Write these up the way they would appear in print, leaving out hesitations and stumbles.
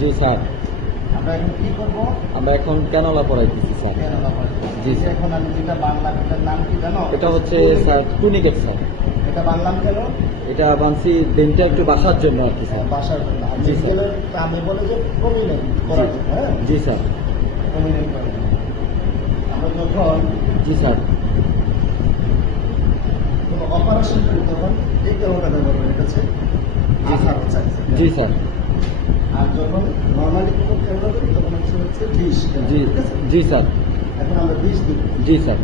জি sir, আমরা এখন কি করবো? আমরা এখন ক্যানোলা পড়াইতেছি স্যার। জি স্যার। এখন আমি যেটা বাংলা এটার নাম কি জানো? এটা হচ্ছে স্যার টুনিকেট স্যার। এটা বাংলাম কেন? এটা বানছি দিনটা একটু বাসার জন্য আর কি স্যার। বাসার জন্য। আর জি স্যার। আমি বলে যে প্রমিনেন্ট করার জন্য, হ্যাঁ? জি স্যার। প্রমিনেন্ট করার জন্য। আমরা যখন জি স্যার। কোনো অপারেশন করি তখন এই কেমনটা ব্যবহার করি, এটা হচ্ছে আঠার হচ্ছে। জি স্যার। আর যখন নর্মালি কোনো ক্যামেরা করি তখন হচ্ছে 20। জি ঠিক আছে? জি স্যার। এখন আমরা 20 দিব। জি স্যার।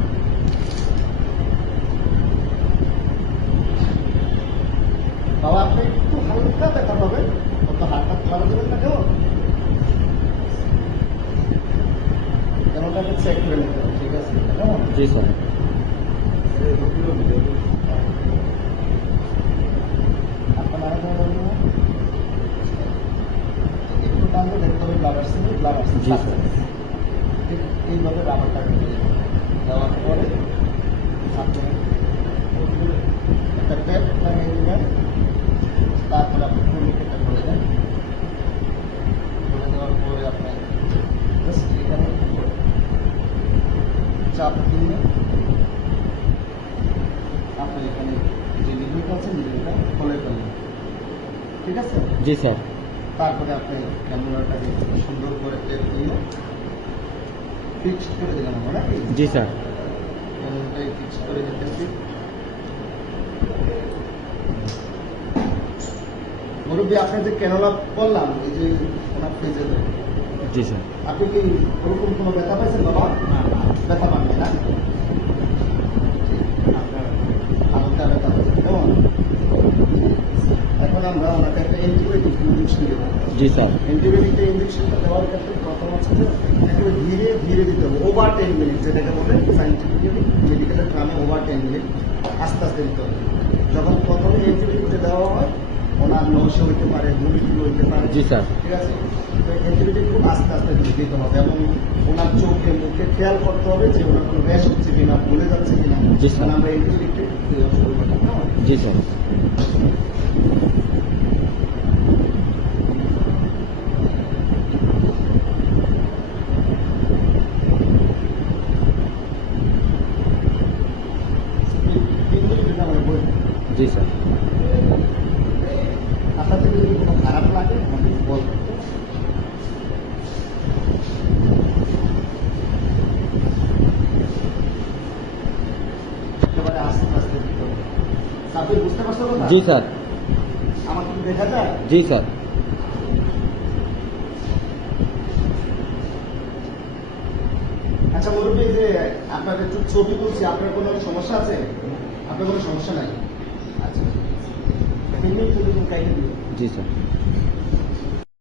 বাবা আপনি একটু হালকা ব্যথা পাবেন, অত হাতটা খোলা দেবেন না কেমন? কেমনটাকে চেক করে নিতে হবে, ঠিক আছে? কেমন? জি স্যার। আপনার আরো কোনো বলবেন না? একটু টানলে দেখতে হবে ব্লাড আসছে, ব্লাড আসছে। জি স্যার। ঠিক এইভাবে রাবারটা দেওয়ার পরে আপনি একটা ট্যাপ লাগিয়ে দিবেন, তারপরে আপনি টুনিকেটটা করে দেন। করে দেওয়ার পরে আপনি জাস্ট এখানে চাপ দিয়ে আপনি এখানে যে নিডলটা আছে নিডলটা খুলে ফেলবেন, ঠিক আছে? জি স্যার। তারপরে আপনি ক্যামেরাটাকে সুন্দর করে টেপ দিয়ে ফিক্সড করে দিলেন আমরা, নাকি? জি স্যার। ক্যামেরাটাকে ফিক্সড করে দিতেছি। মুরব্বী আপনি যে ক্যানোলা করলাম, এই যে ওনার ফ্রিজে, জি স্যার। আপনি কি ওরকম কোনো ব্যথা পাইছেন বাবা? না, ব্যথা পাননি না? আপনার হালকা ব্যথা পাচ্ছেন, কেমন? এখন আমরা ওনাকে একটা অ্যান্টিবায়োটিক ইঞ্জেকশন দেবো। জি স্যার। অ্যান্টিবায়োটিক ইঞ্জেকশনটা দেওয়ার ক্ষেত্রে প্রথম হচ্ছে যে একেবারে ধীরে ধীরে দিতে হবে, ওভার 10 মিনিট, যেটাকে বলে সাইন্টিফিক্যালি মেডিকেলের গ্রামে ওভার 10 মিনিট আস্তে আস্তে দিতে হবে। যখন প্রথমে অ্যান্টিবায়োটিকটা দেওয়া হয় ওনার নশে হইতে পারে, ভুলিটি হইতে পারে, জি স্যার। ঠিক আছে? তো অ্যান্টিবায়োটিক খুব আস্তে আস্তে দিতে হবে এবং ওনার চোখে মুখে খেয়াল করতে হবে যে ওনার কোনো র্যাশ হচ্ছে কিনা, ভুলে যাচ্ছে কিনা। জি স্যার। আমরা অ্যান্টিবায়োটিকটা দেওয়া শুরু করলাম, কেমন? জি স্যার। জি স্যার। আপনাদের যদি কোনো খারাপ লাগে আমাকে বলবেন। একেবারে আস্তে আস্তে দিতে হবে। আপনি বুঝতে পারছেন কথা? জি স্যার। আমার কি দেখা যায়? জি স্যার। আচ্ছা মুরব্বী, যে আপনার একটু ছবি তুলছি, আপনার কোনো সমস্যা আছে? আপনার কোনো সমস্যা নাই? আচ্ছা, 3 মিনিট ছবি তুমি কাইটে দিও। জি স্যার।